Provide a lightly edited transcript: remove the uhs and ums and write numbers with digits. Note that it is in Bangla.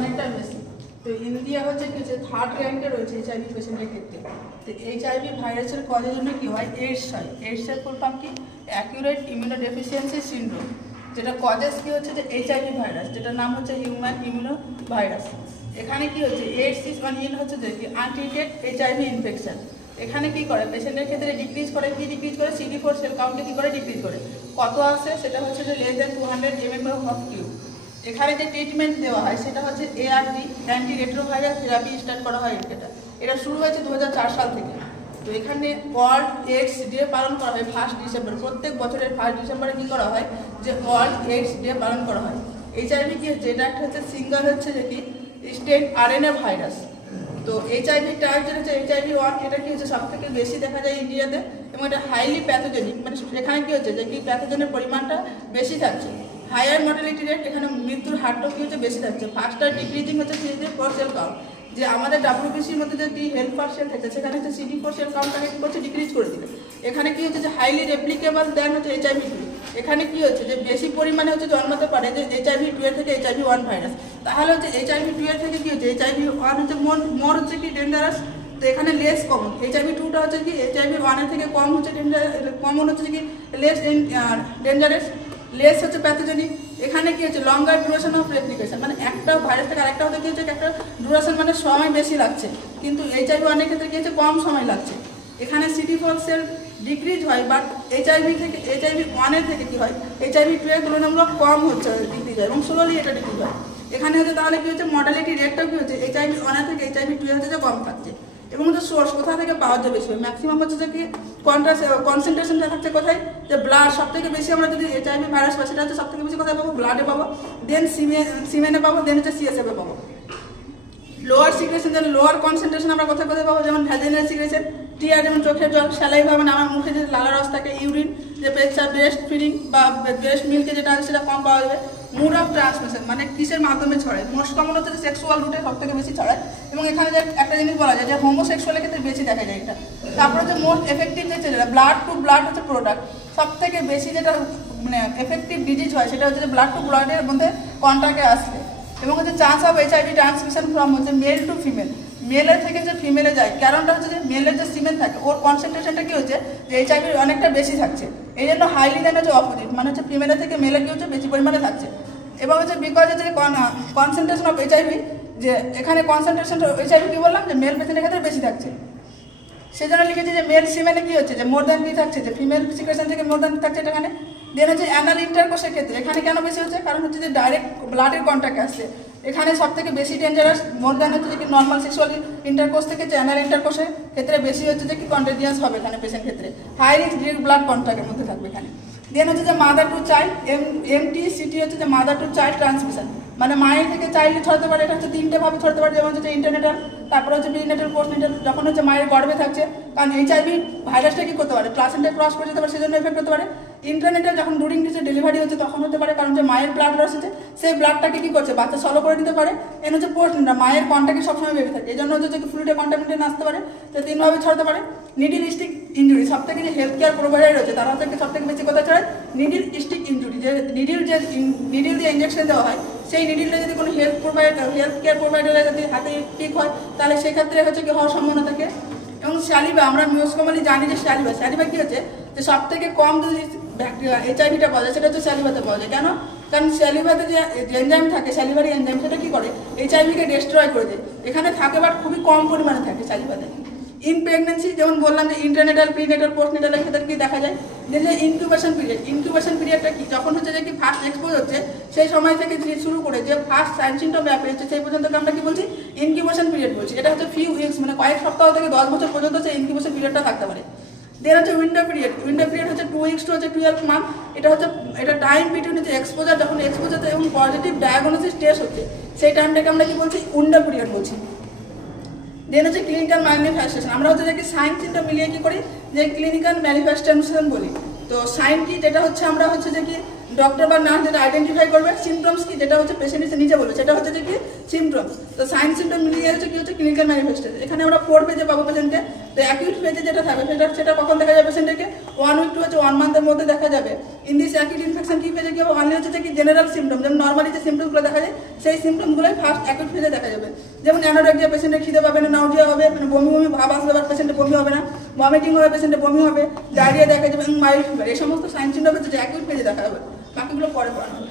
অনেকটা বেশি। তো ইন্ডিয়া হচ্ছে কিছু থার্ড র্যাঙ্কে রয়েছে এইচআইভি পেশেন্টের ক্ষেত্রে। তো এইচআইভি ভাইরাসের কজের জন্য কি হয়? এইডস হয়। এইডসের ফুল ফর্ম কি? অ্যাকিউরেট ইমিউনোডেফিসিয়েন্সি সিনড্রোম, যেটা কজেস কি হচ্ছে যে এইচআইভি ভাইরাস, যেটার নাম হচ্ছে হিউম্যান ইমিউনো ভাইরাস। এখানে কি হচ্ছে এইডস ইজ মানে হচ্ছে যে কি আনট্রিটেড এইচআইভি ইনফেকশন। এখানে কি করে পেশেন্টের ক্ষেত্রে ডিক্রিজ করে, কি ডিক্রিজ করে? CD4 সেল কাউন্টে কি করে ডিক্রিজ করে? কত আসে? সেটা হচ্ছে যে লেস দ্যান 200 mm/Q। এখানে যে ট্রিটমেন্ট দেওয়া হয় সেটা হচ্ছে ART, anti retroviral therapy start করা হয়। এটা শুরু হয়েছে 2004 সাল থেকে। তো এখানে ওয়ার্ল্ড এইডস ডে পালন করা হয় 1 ডিসেম্বর। প্রত্যেক বছরের 1 ডিসেম্বরে কি করা হয়? যে ওয়ার্ল্ড এইডস ডে পালন করা হয়। এইচআইভি কি হচ্ছে? এটা একটা হচ্ছে সিঙ্গল হচ্ছে যে কি স্টেট RNA ভাইরাস। তো এইচআইভি টাইপ যেটা হচ্ছে HIV-1, এটা কি হচ্ছে সব থেকে বেশি দেখা যায় ইন্ডিয়াতে, এবং এটা হাইলি প্যাথোজেনিক। মানে এখানে কি হচ্ছে যে কি প্যাথোজেনের পরিমাণটা বেশি থাকছে। হায়ার মর্টালিটি রেট, এখানে মৃত্যুর হারটাও কি হচ্ছে বেশি থাকছে। ফাস্টার ডিক্রিজিং হচ্ছে CD4 সেল কাউন্ট। যে আমাদের WBCর মধ্যে যে টি হেল্পার সেল থাকে সেখানে হচ্ছে CD4 সেল কাউন্টটাকে কি করছে? ডিক্রিজ করে দিলে। এখানে কি হচ্ছে যে হাইলি রেপ্লিকেবল দেন হচ্ছে HIV-2। এখানে কি হচ্ছে যে বেশি পরিমাণে হচ্ছে জন্মাতে পারে যে HIV-2 এর থেকে HIV-1 ভাইরাস। তাহলে হচ্ছে HIV-2 এর থেকে কি হচ্ছে HIV-1 হচ্ছে মোর হচ্ছে কি ডেঞ্জারাস। তো এখানে লেস কমন। HIV-2টা হচ্ছে কি HIV-1 এর থেকে কম হচ্ছে কমন হচ্ছে কি লেস ডেঞ্জারাস, লেস হচ্ছে প্যাথোজেনিক। এখানে কি হচ্ছে লঙ্গার ডিউরেশন অফ রেপ্লিকেশন, মানে একটা ভাইরাস থেকে আরেকটা হতে কি হচ্ছে একটা ডিউরেশন মানে সময় বেশি লাগছে, কিন্তু HIV-1 এর ক্ষেত্রে কি হচ্ছে কম সময় লাগছে। এখানে CD4 সেল ডিক্রিজ হয়, বাট HIV-1 এর থেকে কি হয় HIV-2 এর তুলনামূলক কম হচ্ছে ডিক্রিজ হয়, এবং স্লোলি এটা ডিক্রিজ হয়। এখানে হচ্ছে তাহলে কি হচ্ছে মর্টালিটি রেটটাও কি হচ্ছে HIV-1 এর থেকে HIV-2 এর হচ্ছে কম থাকছে। এবং যে সোর্স কোথা থেকে পাওয়া যায় বেশি হয়? ম্যাক্সিমাম হচ্ছে যে কি কনসেন্ট্রেশনটা থাকছে কোথায়? যে ব্লাড সব থেকে বেশি আমরা যদি HIV ভাইরাস পাই সেটা হচ্ছে সব থেকে বেশি কোথায় পাবো? ব্লাডে পাবো, দেন সিমেনে পাবো, দেন হচ্ছে CSF এ পাবো। লোয়ার সিক্রেশন, যেন লোয়ার কনসেন্ট্রেশন আমরা কোথায় কোথায় পাবো? যেমন ভ্যাজিনাল সিক্রেশন, টিয়ার যেমন চোখের জল, স্যালাইভা মানে আমার মুখে যে লালা রস থাকে, ইউরিন, যে পেচ্ছাপ, ব্রেস্ট ফিডিং বা ব্রেস্ট মিল্কে যেটা আছে সেটা কম পাওয়া যাবে। মোড অফ ট্রান্সমিশন মানে কিসের মাধ্যমে ছড়ায়? মোস্ট কমন হচ্ছে সেক্সুয়াল রুটে সব থেকে বেশি ছড়ায়, এবং এখানে যে একটা জিনিস বলা যায় যে হোমোসেক্সুয়ালের ক্ষেত্রে বেশি দেখা যায় এটা। তারপর হচ্ছে মোস্ট এফেক্টিভ যে ব্লাড টু ব্লাড হচ্ছে প্রোডাক্ট, সব থেকে বেশি যেটা মানে এফেক্টিভ ডিজিজ হয় সেটা হচ্ছে ব্লাড টু ব্লাডের মধ্যে কন্ট্যাক্টে আসলে। এবং হচ্ছে chance of HIV transmission from হচ্ছে মেল টু ফিমেল, মেলের থেকে যে ফিমেলে যায়, কারণটা হচ্ছে যে মেলের যে সিমেন থাকে ওর কনসেন্ট্রেশনটা কি হচ্ছে যে HIV অনেকটা বেশি থাকছে, এই জন্য হাইলি দেন হচ্ছে অপোজিট, মানে হচ্ছে ফিমেলের থেকে মেলে কি হচ্ছে বেশি পরিমাণে থাকছে। এবং হচ্ছে বিকজ হচ্ছে কনসেন্ট্রেশন অফ HIV, যে এখানে কনসেন্ট্রেশন HIV কি বললাম যে মেল পেশেন্টের ক্ষেত্রে বেশি থাকছে, সেজন্য লিখেছে যে মেল সিমেনে কি হচ্ছে যে মোর দ্যান কি থাকছে, যে ফিমেল সিক্রেশন থেকে মোর দ্যান থাকছে এখানে। দেন হচ্ছে অ্যানাল ইন্টারকোর্সের ক্ষেত্রে এখানে কেন বেশি হচ্ছে? কারণ হচ্ছে যে ডাইরেক্ট ব্লাডের কন্ট্যাক্ট আসছে, এখানে সব থেকে বেশি ডেঞ্জারাস মোর দ্যান হচ্ছে যে কি নর্মাল সেক্সুয়াল ইন্টারকোর্স থেকে যে অ্যানাল ইন্টারকোর্সের ক্ষেত্রে বেশি হচ্ছে যে কি কন্টেজিয়াস হবে এখানে পেশেন্ট ক্ষেত্রে, হাই রিস্ক ডিরেক্ট ব্লাড কন্ট্যাক্টের মধ্যে থাকবে এখানে। দেন হচ্ছে যে মাদার টু চাইল্ড, MTCT হচ্ছে যে মাদার টু চাইল্ড ট্রান্সমিশন, মানে মায়ের থেকে চাইল্ডে ছড়াতে পারে। এটা হচ্ছে 3টে ভাবে ছড়াতে পারে, যেমন হচ্ছে ইন্টারনেটাল, তারপরে হচ্ছে প্রিনেটাল, পোস্টনেটাল। যখন হচ্ছে মায়ের গর্ভে থাকছে, কারণ HIV ভাইরাসটা কি করতে পারে? প্লাসেন্টা ক্রস করে যেতে পারে, সেজন্য এফেক্ট করতে পারে। ইন্টারনেটাল যখন ডুরিং হচ্ছে ডেলিভারি হচ্ছে তখন হতে পারে, কারণ যে মায়ের ব্লাড লস হচ্ছে সেই ব্লাডটাকে কি করছে বাচ্চা সলো করে দিতে পারে। এর হচ্ছে পোস্টনেটাল, মায়ের কন্ট্যাক্টে সবসময় বেবি থাকে, এই জন্য হচ্ছে যে ফ্লুইডে কন্টামিনেশন আসতে পারে। তো 3ভাবে ছড়াতে পারে। নিডিল স্টিক ইঞ্জুরি, সব থেকে যে হেলথ কেয়ার প্রোভাইডার রয়েছে তারা থেকে সব থেকে বেশি কথা ছড়ায় নিডিল স্টিক ইঞ্জুরি, যে নিডিল দিয়ে ইঞ্জেকশন দেওয়া হয়, সেই নিডিলটা যদি কোনো হেলথ কেয়ার প্রোভাইডারের যদি হাতে ঠিক হয় তাহলে সেক্ষেত্রে হচ্ছে কি হওয়ার সম্ভাবনা থাকে। এবং স্যালিভা, আমরা মোস্ট কমনলি জানি যে স্যালিভা কি হচ্ছে যে সব থেকে কম যদি HIVটা পাওয়া যায় সেটা হচ্ছে স্যালিভাতে পাওয়া যায়। কেন? কারণ স্যালিভাতে যে এনজাইম থাকে, স্যালিভারি এনজাইম, সেটা কি করে HIVকে ডিস্ট্রয় করে দেয়। এখানে থাকে বাট খুবই কম পরিমাণে থাকে স্যালিভাতে। ইন প্রেগনেন্সি যেমন বললাম যে ইন্টারনেটাল, প্রিনেটাল, পোস্টনেটালের ক্ষেত্রে কি দেখা যায় যে ইনকিউবেশন পিরিয়ডটা কি যখন হচ্ছে যে কি ফার্স্ট এক্সপোজ হচ্ছে সেই সময় থেকে শুরু করে যে ফার্স্ট সাইন সিম্পটম ব্যাপার হচ্ছে সেই পর্যন্ত আমরা কি বলছি? ইনকিউবেশন পিরিয়ড বলছি। এটা হচ্ছে ফিউ উইকস, মানে কয়েক সপ্তাহ থেকে 10 বছর পর্যন্ত সেই ইনকিউবেশন পিরিয়ডটা থাকতে পারে। দেন হচ্ছে উইন্ডো পিরিয়ড হচ্ছে 2 উইকস টু হচ্ছে 12 মান্থ। এটা টাইম বিটুইন হচ্ছে এক্সপোজার, যখন এক্সপোজার এবং পজিটিভ ডায়াগনোসিস টেস্ট হচ্ছে সেই টাইমটাকে আমরা কি বলছি? উইন্ডো পিরিয়ড বলছি। দেন হচ্ছে ক্লিনিক্যাল ম্যানিফেস্টেশন, আমরা হচ্ছে যে সাইন সিম্পটম মিলিয়ে কি করি যে ক্লিনিক্যাল ম্যানিফেস্টেশন বলি। তো সাইন কি? যেটা হচ্ছে আমরা হচ্ছে যে কি ডক্টর বা নার্স যেটা আইডেন্টিফাই করবে সিমটমস কি, যেটা হচ্ছে পেশেন্ট নিজে বলবে, সেটা হচ্ছে যে কি সিমটমস। তো সাইন সিমটম মিলিয়ে হচ্ছে কি হচ্ছে ক্লিনিক্যাল ম্যানিফেস্টেশন। এখানে আমরা 4 পেজে পাবো পেশেন্টকে। তো অ্যাকিউট ফেজে যেটা থাকবে সেটা কখন দেখা যাবে পেশেন্টকে 1 উইক টু হচ্ছে 1 মান্থের মধ্যে দেখা যাবে। ইন দিস অ্যাকিউট ইনফেকশন কি ফেজে কি হবে, অনলি হচ্ছে যে কি জেনারেল সিমটম, যেমন নর্মালি যে সিমটমগুলো দেখা যায় সেই সিমটমগুলোই ফার্স্ট অ্যাকিউট ফেজে দেখা যাবে। যেমন অ্যানোরেক্সিয়া, পেশেন্টের খিদে পাবে না, নাউজিয়া হবে, মানে বমি বমি ভাব আসবে, বাট পেশেন্টের বমি হবে না, ভমিটিং হবে, পেশেন্টের বমি হবে, ডায়রিয়া দেখা যাবে, মাইল্ড ফিভার। এই সমস্ত সাইন সিমটম হচ্ছে যে অ্যাকিউট ফেজে দেখা যাবে, বাকিগুলো পরে পড়ানো হবে।